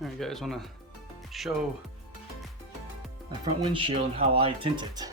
Alright guys, want to show my front windshield and how I tint it.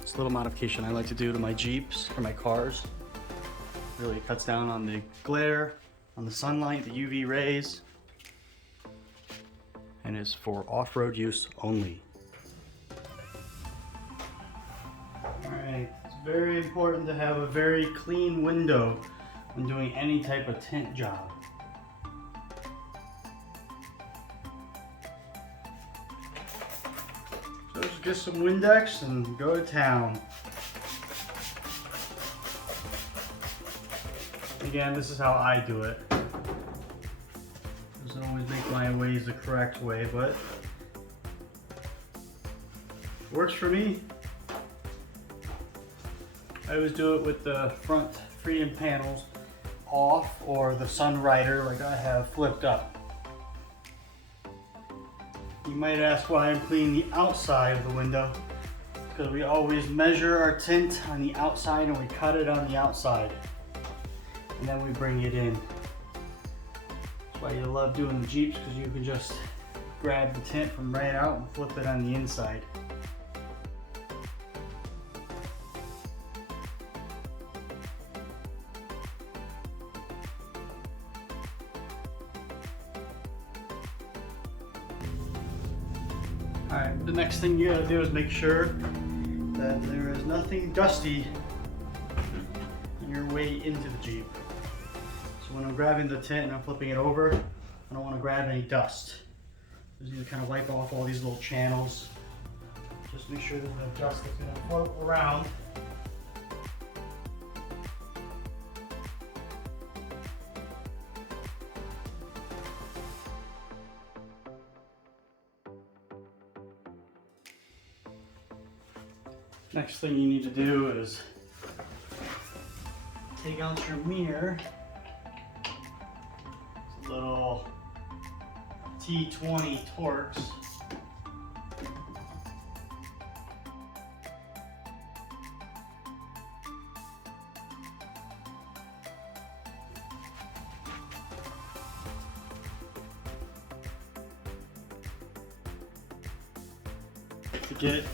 It's a little modification I like to do to my Jeeps or my cars. Really cuts down on the glare, on the sunlight, the UV rays, and is for off-road use only. Alright, it's very important to have a very clean window when doing any type of tint job. So just get some Windex and go to town. Again, this is how I do it. Doesn't always make my ways the correct way, but it works for me. I always do it with the front freedom panels off or the sun rider like I have flipped up. You might ask why I'm cleaning the outside of the window. Because we always measure our tint on the outside and we cut it on the outside. And then we bring it in. That's why you love doing the Jeeps, because you can just grab the tint from right out and flip it on the inside. Alright, the next thing you gotta do is make sure that there is nothing dusty on your way into the Jeep. So when I'm grabbing the tint and I'm flipping it over, I don't want to grab any dust. Just need to kind of wipe off all these little channels. Just make sure there's no dust that's going to float around. Next thing you need to do is take out your mirror. It's a little T20 Torx. To get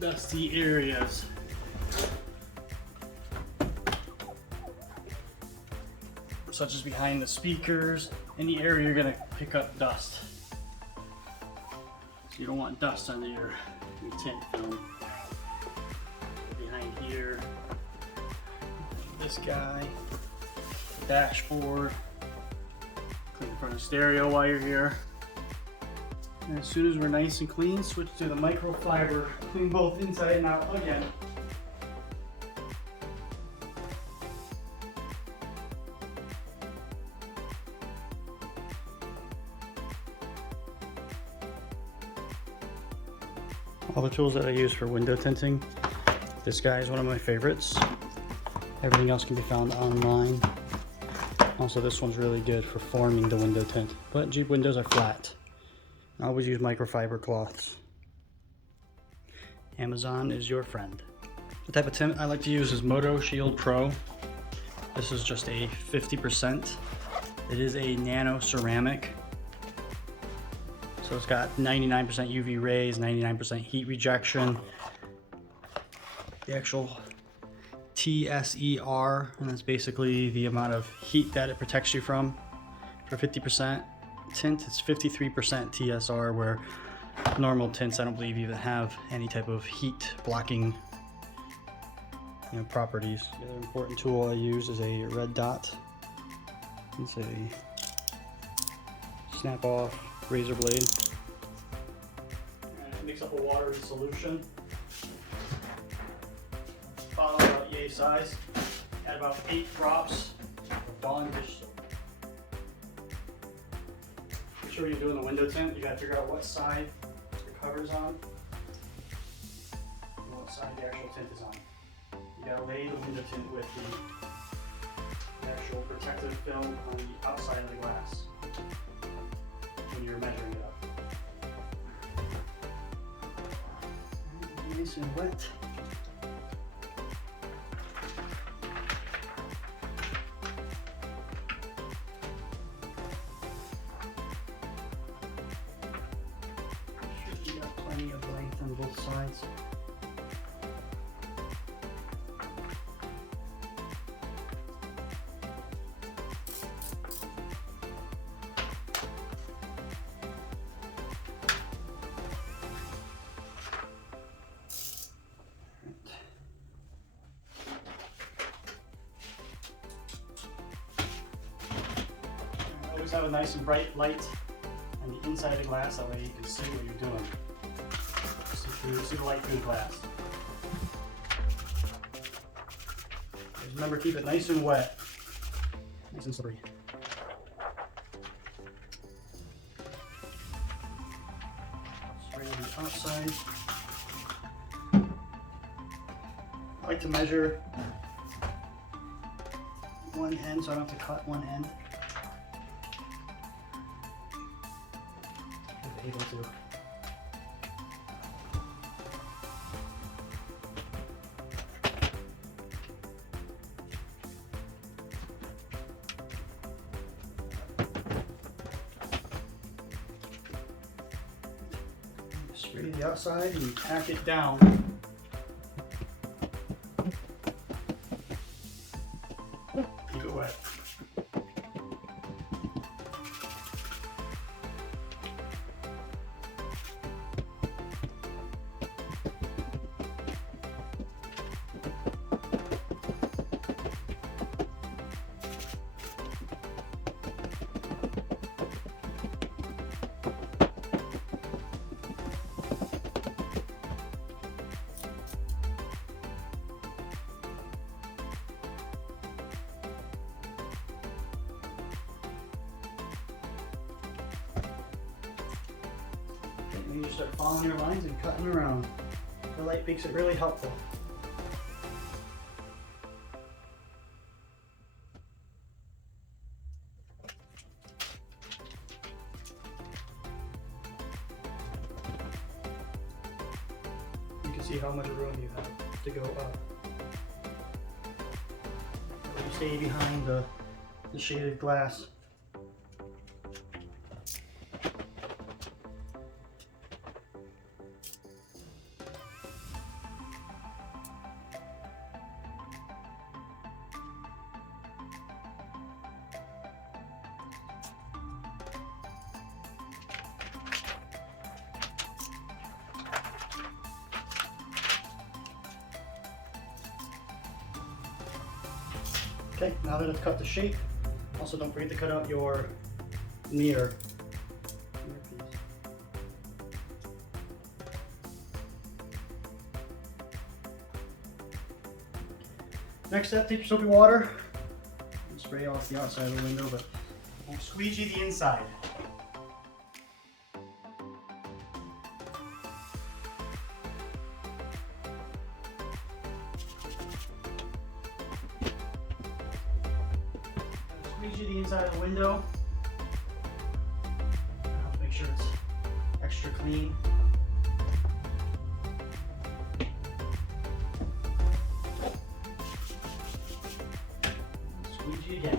dusty areas. Such as behind the speakers, any area you're gonna pick up dust. So you don't want dust under your tint film. Behind here, this guy, the dashboard, clean the front of the stereo while you're here. And as soon as we're nice and clean, switch to the microfiber, clean both inside and out again. All the tools that I use for window tinting, this guy is one of my favorites. Everything else can be found online. Also, this one's really good for forming the window tint, but Jeep windows are flat. I always use microfiber cloths. Amazon is your friend. The type of tint I like to use is Moto Shield Pro. This is just a 50%. It is a nano ceramic. So it's got 99% UV rays, 99% heat rejection. The actual TSER, and that's basically the amount of heat that it protects you from. For 50% tint, it's 53% TSR, where normal tints I don't believe even have any type of heat blocking properties. The other important tool I use is a red dot. It's a snap off razor blade. And mix up a watery solution. Bottle about yay size. Add about 8 drops of Dawn dish soap. Make sure you're doing the window tint. You gotta figure out what side the cover's on and what side the actual tint is on. You gotta lay the window tint with the actual protective film on the outside of the glass when you're measuring it up. Nice and wet. both sides. Always have a nice and bright light on the inside of the glass, that way you can see what you're doing. See the light through the glass. Just remember, keep it nice and wet, nice and slippery. Spray on the outside. I like to measure one end so I don't have to cut one end. If able to. Spray the outside and tack it down. Keep it wet. And you start following your lines and cutting around. The light makes it really helpful. You can see how much room you have to go up. You stay behind the shaded glass. Okay, now that it's cut the shape, also don't forget to cut out your mirror. Next step, take your soapy water and spray off the outside of the window, but we'll squeegee the inside. Squeegee the inside of the window. Make sure it's extra clean. Squeegee again.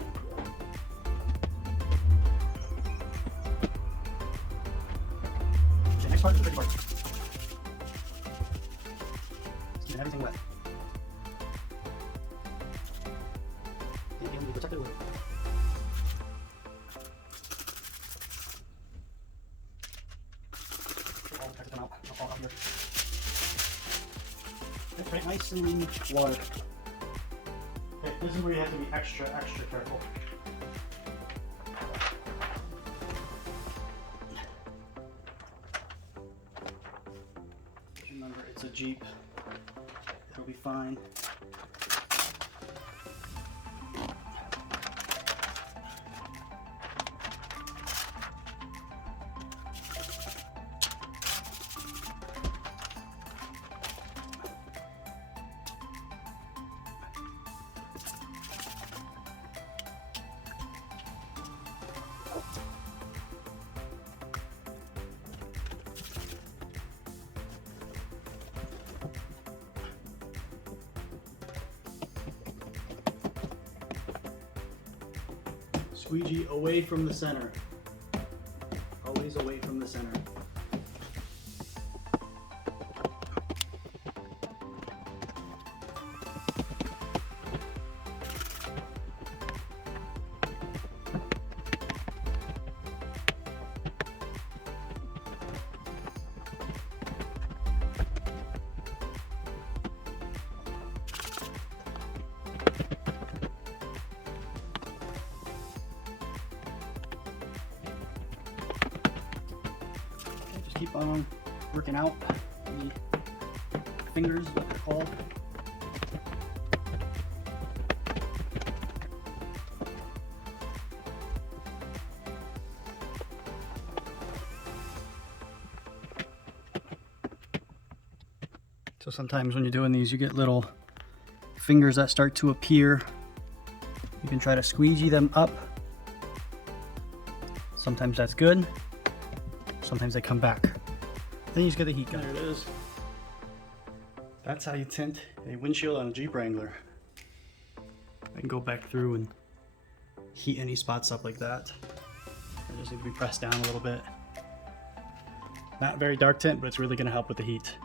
The next part is the tricky part. Let's get everything wet. Again, we protect it away. Okay, nice and water. Okay, this is where you have to be extra careful. Just remember, it's a Jeep. It'll be fine. Squeegee away from the center. Always away from the center. working out the fingers, what they're called. So sometimes when you're doing these, you get little fingers that start to appear. You can try to squeegee them up. Sometimes that's good. Sometimes they come back. Then you just get the heat gun. There it is. That's how you tint a windshield on a Jeep Wrangler. I can go back through and heat any spots up like that. I just need to be pressed down a little bit. Not very dark tint, but it's really going to help with the heat.